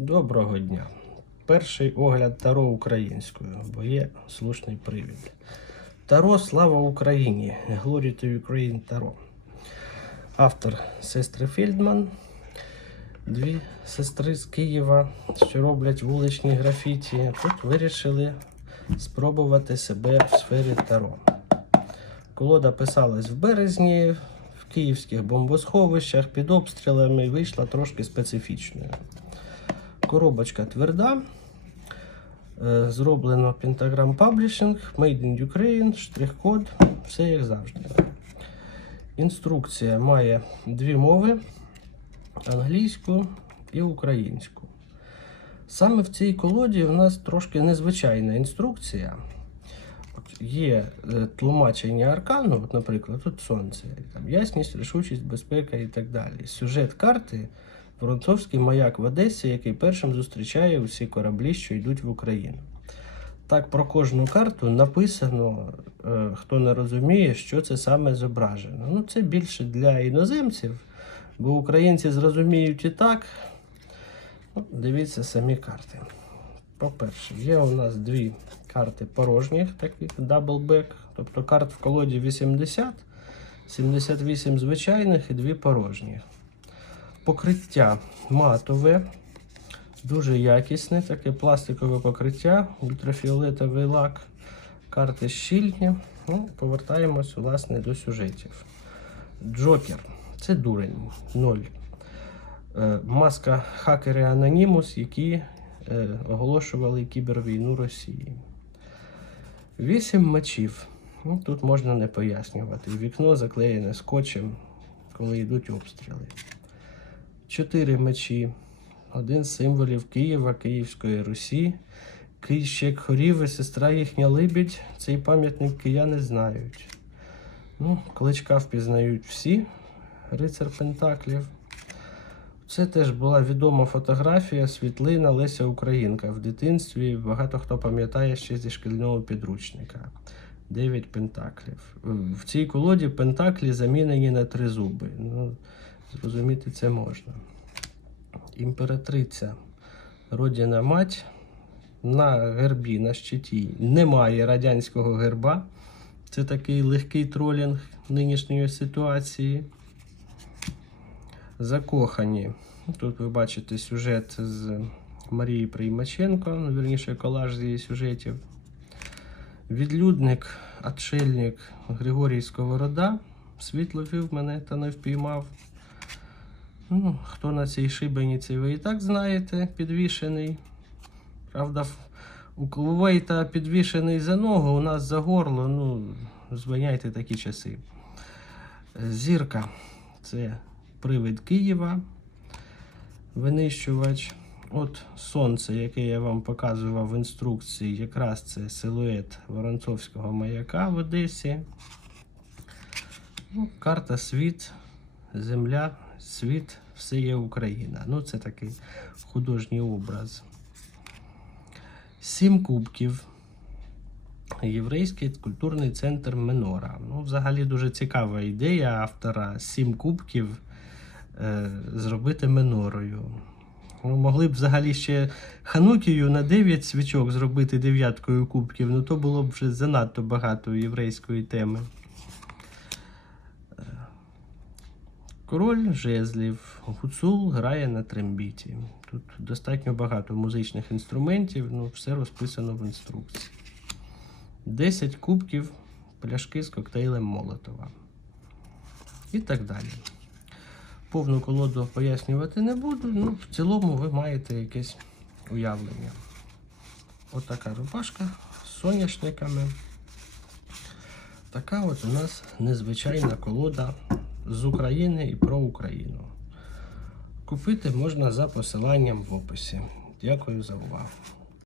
Доброго дня. Перший огляд Таро українською, бо є слушний привід. Таро Слава Україні! Glory to Ukraine Таро. Автор сестри Фільдман. Дві сестри з Києва, що роблять вуличні графіті. Тут вирішили спробувати себе в сфері Таро. Колода писалась в березні, в київських бомбосховищах під обстрілами і вийшла трошки специфічною. Коробочка тверда. Е, Зроблено Pentagram Publishing, Made in Ukraine, штрих-код, все як завжди. Інструкція має дві мови: англійську і українську. Саме в цій колоді у нас трошки незвичайна інструкція. Є е, тлумачення аркану, от, наприклад, тут сонце, там, ясність, рішучість, безпека і так далі. Сюжет карти Воронцовський маяк в Одесі, який першим зустрічає усі кораблі, що йдуть в Україну. Так, про кожну карту написано, е, хто не розуміє, що це саме зображено. Ну, це більше для іноземців, бо українці зрозуміють і так. Ну, дивіться самі карти. По-перше, є у нас дві карти порожніх, таких даблбек, тобто карт в колоді 80, 78 звичайних і дві порожніх. Покриття матове, дуже якісне, таке пластикове покриття, ультрафіолетовий лак, карти щільні. Ну, повертаємось власне до сюжетів. Джокер це дурень 0. Е, маска хакери Анонімус, які е, оголошували кібервійну Росії. Вісім мечів. Ну, тут можна не пояснювати. Вікно заклеєне скотчем, коли йдуть обстріли. Чотири мечі. Один з символів Києва, Київської Русі. Кийщик хорів і сестра їхня Либідь. Цей пам'ятник кияни знають. Ну, кличка впізнають всі. Рицар Пентаклів. Це теж була відома фотографія, світлина Леся Українка в дитинстві. Багато хто пам'ятає ще зі шкільного підручника. Дев'ять пентаклів. В цій колоді пентаклі замінені на три зуби. Ну, зрозуміти це можна. Імператриця, родина мать. На гербі, на щиті немає радянського герба. Це такий легкий тролінг нинішньої ситуації. Закохані. Тут ви бачите сюжет з Марії Приймаченко, ну, вірніше, колаж з її сюжетів. Відлюдник, отшельник Григорій Сковорода. Світло вів мене та не впіймав. Ну, хто на цій шибениці, ви і так знаєте, підвішений. Правда, у Клувейта підвішений за ногу, у нас за горло. Ну, звиняйте такі часи. Зірка це привид Києва, винищувач. От сонце, яке я вам показував в інструкції, якраз це силует Воронцовського маяка в Одесі. Ну, карта світ, земля, світ, все є Україна. Ну, це такий художній образ. Сім кубків. Єврейський культурний центр Менора. Ну, взагалі дуже цікава ідея автора сім кубків е, зробити менорою. Ну, могли б взагалі ще Ханукію на 9 свічок зробити дев'яткою кубків, ну то було б вже занадто багато єврейської теми. Е, Король жезлів. Гуцул грає на трембіті. Тут достатньо багато музичних інструментів, ну, все розписано в інструкції. 10 кубків пляшки з коктейлем Молотова. І так далі. Повну колоду пояснювати не буду. Ну, в цілому ви маєте якесь уявлення. Отака рубашка з соняшниками. Така от у нас незвичайна колода з України і про Україну. Купити можна за посиланням в описі. Дякую за увагу.